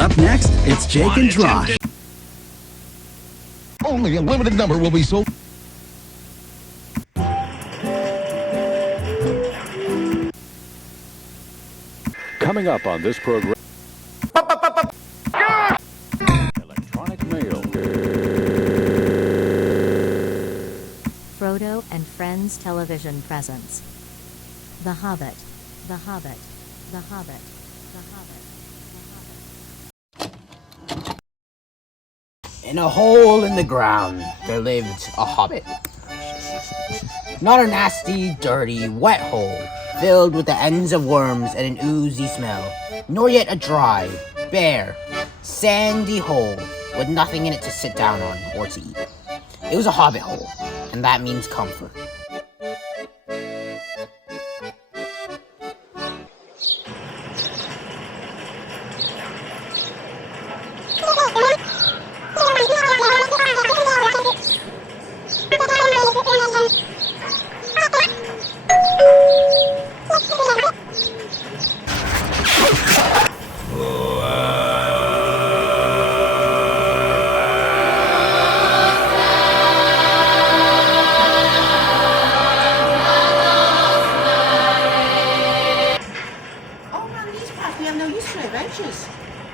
Up next, it's Jake and Drosh. Only a limited number will be sold. Coming up on this program, electronic mail. Frodo and Friends Television presents The Hobbit, The Hobbit, The Hobbit, The Hobbit, The Hobbit. In a hole in the ground, there lived a hobbit. Not a nasty, dirty, wet hole, filled with the ends of worms and an oozy smell, nor yet a dry, bare, sandy hole with nothing in it to sit down on or to eat. It was a hobbit hole, and that means comfort.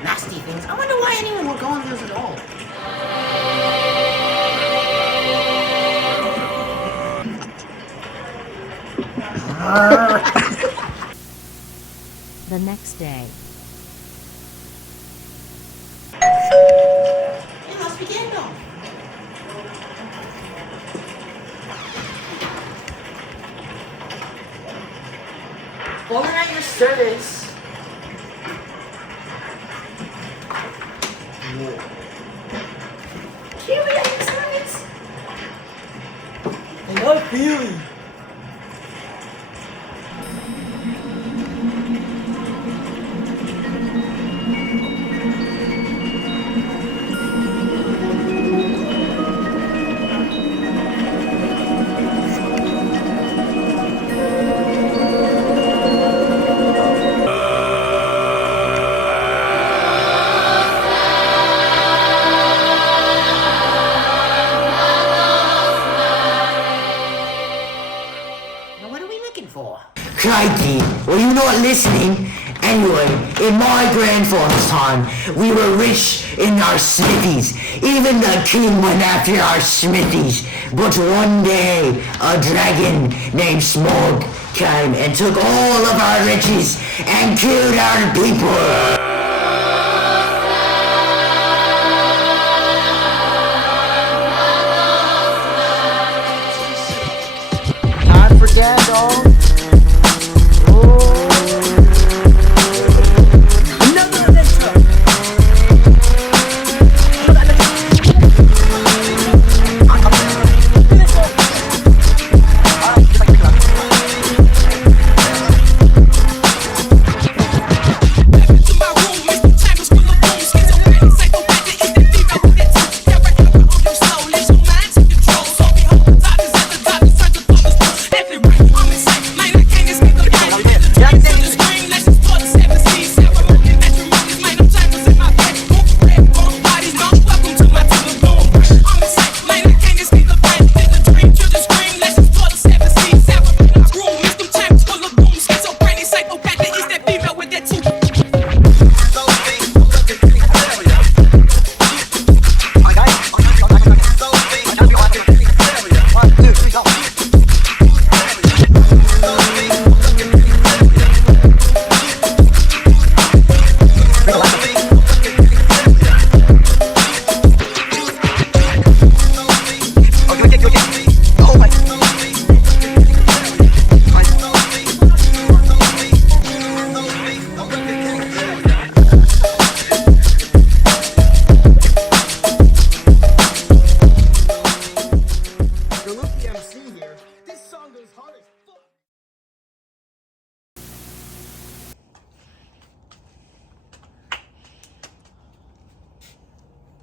Nasty things. I wonder why anyone would go on those at all. The next day. It must be Gandalf. Calling at your service. Keely at your service. I love Keely. Crikey, were you not listening? Anyway, in my grandfather's time, we were rich in our smithies. Even the king went after our smithies. But one day, a dragon named Smaug came and took all of our riches and killed our people. Time for Gandalf.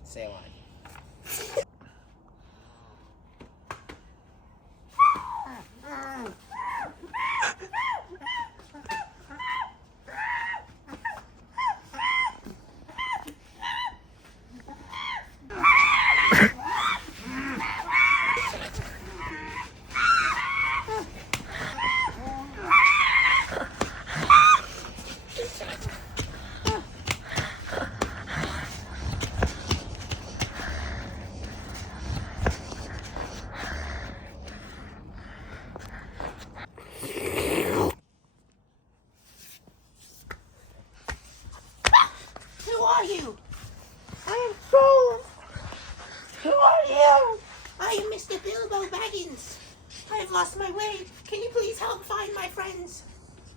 Say a line. are you? I am Gollum. Who are you? I am Mr. Bilbo Baggins. I have lost my way. Can you please help find my friends?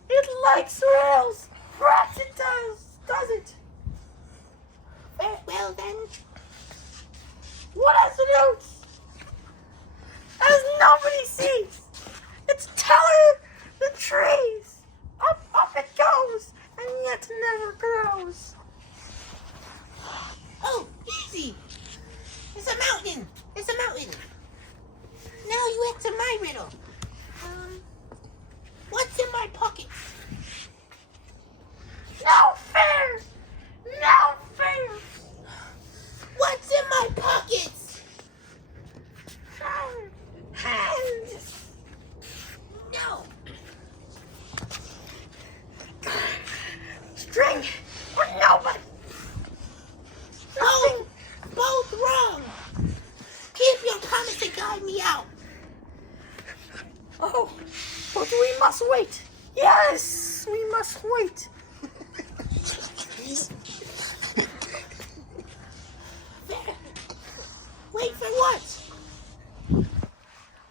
It likes rails. Perhaps it does it? Very well then. What else it knows? As nobody sees. It's telling the trees. Up it goes, and yet never grows. Oh, easy. It's a mountain. It's a mountain. Now you answer my riddle. What's in my pocket? No fair! No fair! What's in my pockets? Hands! No! String! But nobody! Nothing! Both wrong! Keep your promise to guide me out! Oh, but we must wait! Yes! We must wait! Wait for what?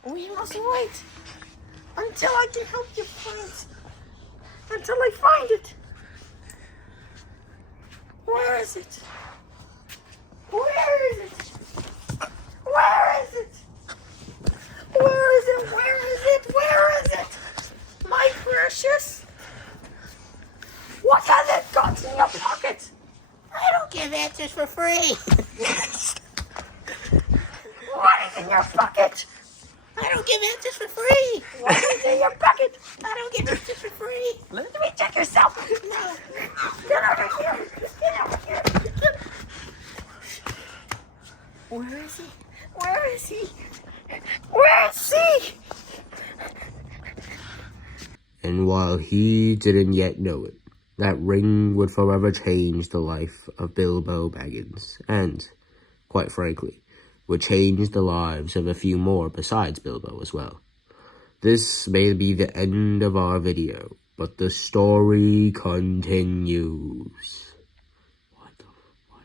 We must wait until I can help you until I find it. Where is it? Where is it? Where is it? Where is it? Where is it? Where is it? My precious? What has it got in your pocket? I don't give answers for free. What is in your pocket? I don't give answers for free. What is in your pocket? I don't give answers for free. Let me check yourself. No. Get over here. Get over here. Where is he? Where is he? Where is he? And while he didn't yet know it, that ring would forever change the life of Bilbo Baggins, and, quite frankly, would change the lives of a few more besides Bilbo as well. This may be the end of our video, but the story continues.